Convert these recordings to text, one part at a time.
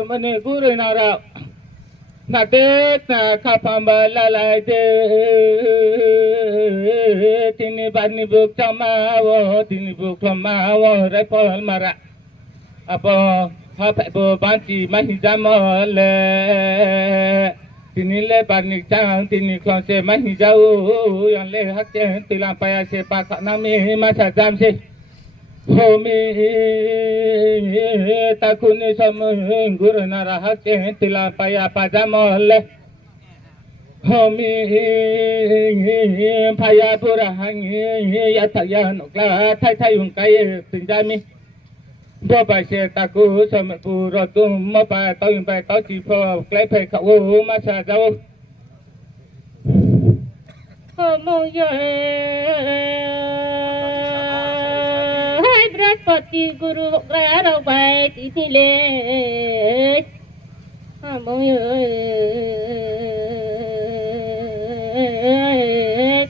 sơ mà nè cú rồi nào rồi nà tết nà khắp hàm bà la lại tê tini bát ni buk chăm wo tini buk thầm wo rai phol mara apa ha phải bờ ban chỉ mà hình dáng mà lệ tini lệ ban ni chang tini con se mà hình dáng yang lệ hắc che từ làm phải se pa khả năng mi mà sa jam se homi ta kuni sam guru nara hắc che từ làm phải pa jam lệ homi phaya pura hang ya thaya nokla thai thai yung kai tình jai mi bố bà xe ta cứ sao mẹ phụ rồi tôi mà bà tôi chỉ phô lấy phải khẩu mà sao đâu mong giờ hai Brahmati Guru ra đâu bài tí thì lệ mong giờ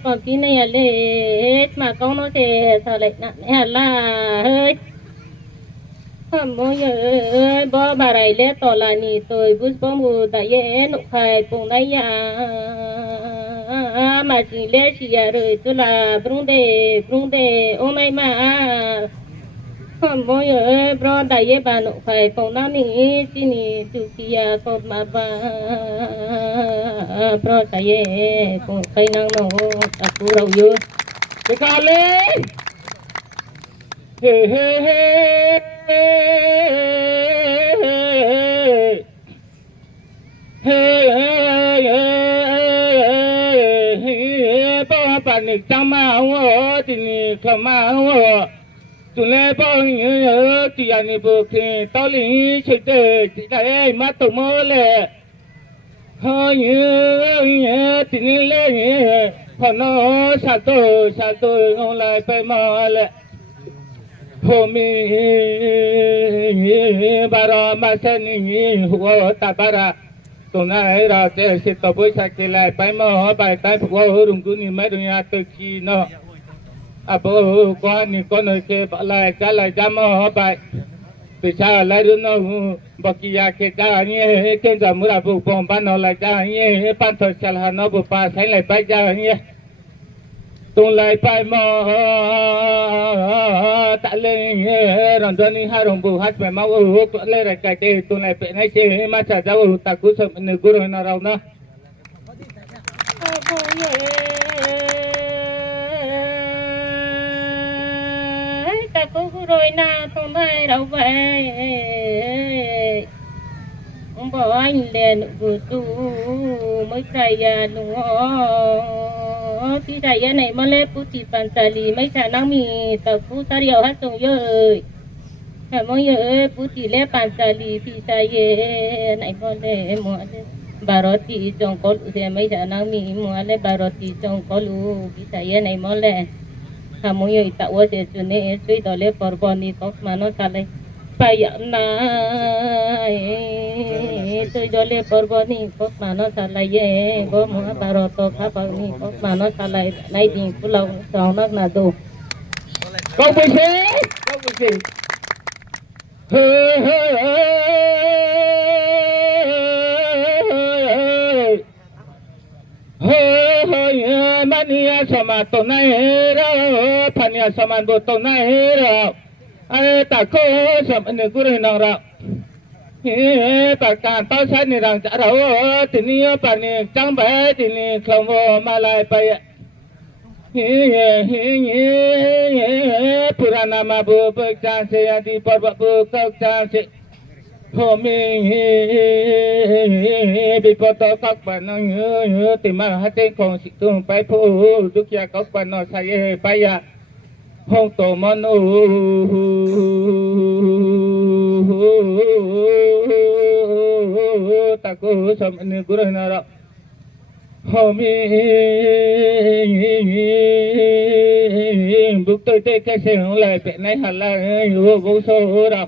còn tí này lệ mà con nó sẽ sao lại nặng là hơi mong giờ bố bà này lẽ tỏ là nhị tôi bút bố mù đại ye nụ khai cùng đại ya mà chỉ lẽ chỉ rồi tôi là brung đề ôm ai mà mong giờ bro đại ye bà nụ khai cùng đại nhị chỉ nhị chú kia tốt mà bà bro đại ye cùng khai năng nó aku rau yo sekali he he he bà nịch chăm mà ngô thì nị khăm mà ngô tụi lê bao nhiêu thì anh đi bước thì tao lý chơi tê chỉ đây mắt tụi mơ lệ hơi như thì nị lê còn nó sao tôi ngông lại phải mơ lệ homi bara masani huwa tabara tunai ra che sit to boi sak lai pai mo bai tai phwo rung ku ni mai dunya tu chi no abo ko ni ko no che ba lai cha lai jam mo bai tu cha lai ru no bakia ke cha ni ke ja mura bu pom ban no lai cha ni pan tho chal ha no bu pa sai lai bai cha ni tung lại phải mò tạ lên ròn ròn đi hai đồng bù hát phải mau tuột lên lại cái tê tung lại phải ngay chế mà chả cháu ta cứ sợ nửa cú rồi nào đâu nữa ta cứ rồi na không thấy đâu vậy ông bảo anh liền vừa tu mới chạy đúng không thì chạy này mà lấy bút chỉ bàn tali mấy cha năng mi tao bút tao điều hát xong rồi mọi người bút chỉ lấy bàn tali thì chạy này mà lấy mua baroti trong có lũ thì mấy cha năng mi mua lấy baroti trong có lũ thì chạy này mà lấy mọi người tạo ra cho nên suy đó lấy carbon có mà nó sao lấy payam na tôi cho lấy carbon có mà nó sao lấy có mua baroto khá bao nhiêu có mà nó sao lấy này thì cũng lâu sau nó là đủ không bị gì mania sama to nai ra phania sama bo to nai ra ai ta ko sam ne guru nang ra ta kan ta sa ni rang cha ra ti ni pa ni chang ba ti ni khom ma lai pa purana ma bu bu chan se adi parva bu kau chan se homi bipoto các bạn nó nhớ tìm mà hát trên còn sĩ tung phải phụ đức gia các bạn nó sai phải ya hông tổ món ta cứ sớm anh cứ rồi nào homi bút tôi cái xe không lại phải này hẳn là vô số đâu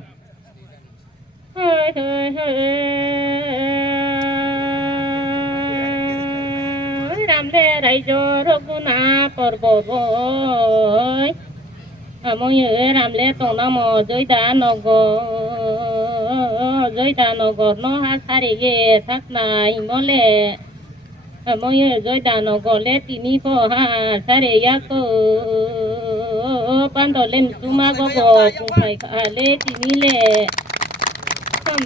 làm thế đại cho rốt na por boy mọi người làm lễ tổng năm mò dưới đá nó có rồi ta nó có nó hát xa để ghê thắt này mô lệ mô nhớ rồi ta nó có lệ tí mi phô ha xa để ya cô ban đầu lên su ma có cũng phải lệ tí mi lệ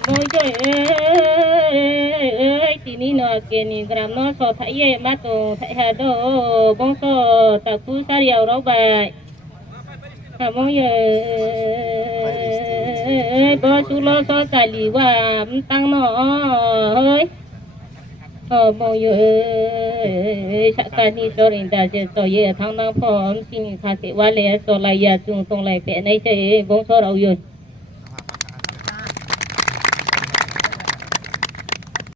mô chơi ơi tí mi nó kê ni gram nó so thấy mà tổ thấy hà đô bông so ta cú xa điều đó bài mong giờ bố chú lo so cài lì qua tăng nó hơi mong giờ chắc cả ni cho人家就做嘢，汤汤泡，先开始话咧，做来呀，种来别那些工作老远。